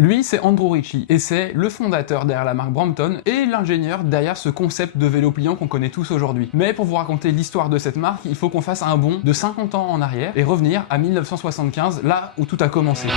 Lui, c'est Andrew Ritchie, et c'est le fondateur derrière la marque Brompton et l'ingénieur derrière ce concept de vélo pliant qu'on connaît tous aujourd'hui. Mais pour vous raconter l'histoire de cette marque, il faut qu'on fasse un bond de 50 ans en arrière et revenir à 1975, là où tout a commencé.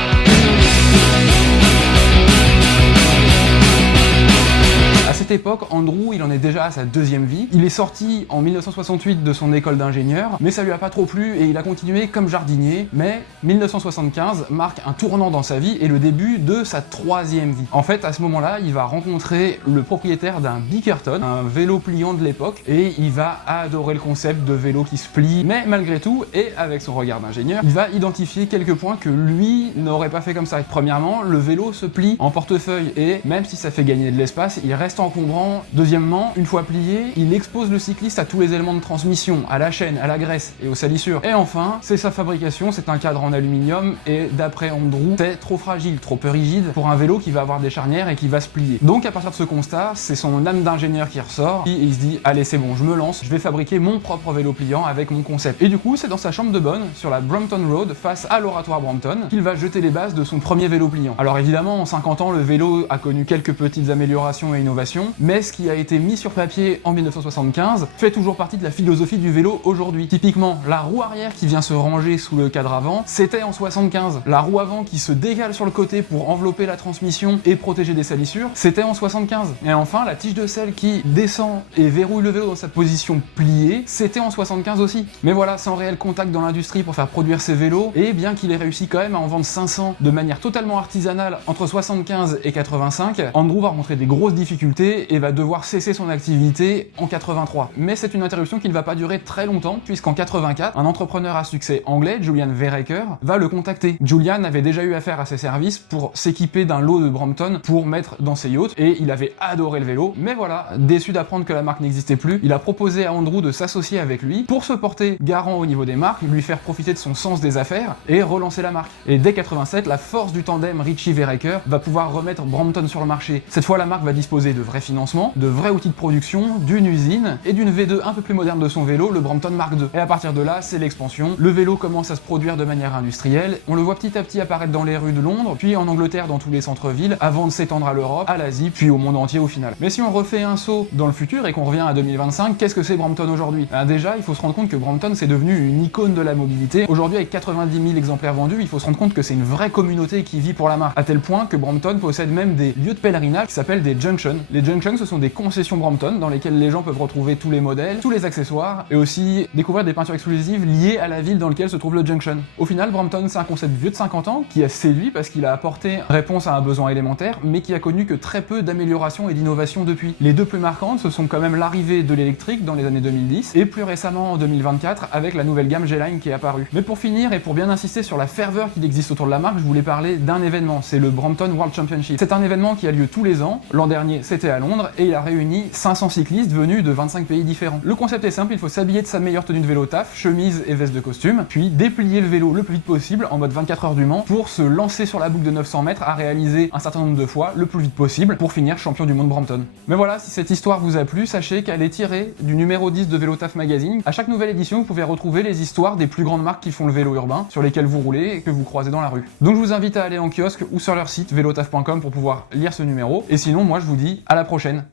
À cette époque, Andrew, il en est déjà à sa deuxième vie. Il est sorti en 1968 de son école d'ingénieur, mais ça lui a pas trop plu et il a continué comme jardinier. Mais 1975 marque un tournant dans sa vie et le début de sa troisième vie. En fait, à ce moment-là, il va rencontrer le propriétaire d'un Bickerton, un vélo pliant de l'époque, et il va adorer le concept de vélo qui se plie. Mais malgré tout, et avec son regard d'ingénieur, il va identifier quelques points que lui n'aurait pas fait comme ça. Premièrement, le vélo se plie en portefeuille et même si ça fait gagner de l'espace, il reste encombrant. Deuxièmement, une fois plié, il expose le cycliste à tous les éléments de transmission, à la chaîne, à la graisse et aux salissures. Et enfin, c'est sa fabrication, c'est un cadre en aluminium et d'après Andrew, c'est trop fragile, trop peu rigide pour un vélo qui va avoir des charnières et qui va se plier. Donc à partir de ce constat, c'est son âme d'ingénieur qui ressort et il se dit allez c'est bon, je me lance, je vais fabriquer mon propre vélo pliant avec mon concept. Et du coup, c'est dans sa chambre de bonne, sur la Brompton Road, face à l'oratoire Brompton, qu'il va jeter les bases de son premier vélo pliant. Alors évidemment, en 50 ans, le vélo a connu quelques petites améliorations et innovations, mais ce qui a été mis sur papier en 1975 fait toujours partie de la philosophie du vélo aujourd'hui. Typiquement, la roue arrière qui vient se ranger sous le cadre avant, c'était en 75. La roue avant qui se décale sur le côté pour envelopper la transmission et protéger des salissures, c'était en 75. Et enfin, la tige de selle qui descend et verrouille le vélo dans sa position pliée, c'était en 75 aussi. Mais voilà, sans réel contact dans l'industrie pour faire produire ces vélos, et bien qu'il ait réussi quand même à en vendre 500 de manière totalement artisanale entre 75 et 85, Andrew va rencontrer des grosses difficultés et va devoir cesser son activité en 83. Mais c'est une interruption qui ne va pas durer très longtemps, puisqu'en 84, un entrepreneur à succès anglais, Julian Vereker, va le contacter. Julian avait déjà eu affaire à ses services pour s'équiper d'un lot de Brompton pour mettre dans ses yachts, et il avait adoré le vélo, mais voilà, déçu d'apprendre que la marque n'existait plus, il a proposé à Andrew de s'associer avec lui pour se porter garant au niveau des marques, lui faire profiter de son sens des affaires et relancer la marque. Et dès 87, la force du tandem Ritchie-Vereker va pouvoir remettre Brompton sur le marché. Cette fois, la marque va disposer de vrais financements, de vrais outils de production, d'une usine et d'une V2 un peu plus moderne de son vélo, le Brompton Mark II. Et à partir de là, c'est l'expansion. Le vélo commence à se produire de manière industrielle. On le voit petit à petit apparaître dans les rues de Londres, puis en Angleterre dans tous les centres-villes, avant de s'étendre à l'Europe, à l'Asie, puis au monde entier au final. Mais si on refait un saut dans le futur et qu'on revient à 2025, qu'est-ce que c'est Brompton aujourd'hui? Déjà, il faut se rendre compte que Brompton c'est devenu une icône de la mobilité. Aujourd'hui, avec 90 000 exemplaires vendus, il faut se rendre compte que c'est une vraie communauté qui vit pour la marque, à tel point que Brompton possède même des lieux de pèlerinage qui s'appellent des junctions. Les junctions, ce sont des concessions Brompton dans lesquelles les gens peuvent retrouver tous les modèles, tous les accessoires et aussi découvrir des peintures exclusives liées à la ville dans laquelle se trouve le junction. Au final, Brompton c'est un concept vieux de 50 ans qui a séduit parce qu'il a apporté réponse à un besoin élémentaire mais qui a connu que très peu d'amélioration et d'innovation depuis. Les deux plus marquantes, ce sont quand même l'arrivée de l'électrique dans les années 2010 et plus récemment en 2024 avec la nouvelle gamme G-Line qui est apparue. Mais pour finir et pour bien insister sur la ferveur qu'il existe autour de la marque, je voulais parler d'un événement, c'est le Brompton World Championship. C'est un événement qui a lieu tous les ans. L'an dernier, c'était à Londres et il a réuni 500 cyclistes venus de 25 pays différents. Le concept est simple, il faut s'habiller de sa meilleure tenue de vélo taf, chemise et veste de costume, puis déplier le vélo le plus vite possible en mode 24 heures du Mans pour se lancer sur la boucle de 900 mètres à réaliser un certain nombre de fois le plus vite possible pour finir champion du monde Brompton. Mais voilà, si cette histoire vous a plu, sachez qu'elle est tirée du numéro 10 de Vélo Taf Magazine. À chaque nouvelle édition, vous pouvez retrouver les histoires des plus grandes marques qui font le vélo urbain, sur lesquelles vous roulez et que vous croisez dans la rue. Donc je vous invite à aller en kiosque ou sur leur site velotaf.com pour pouvoir lire ce numéro. Et sinon, moi je vous dis à la prochaine.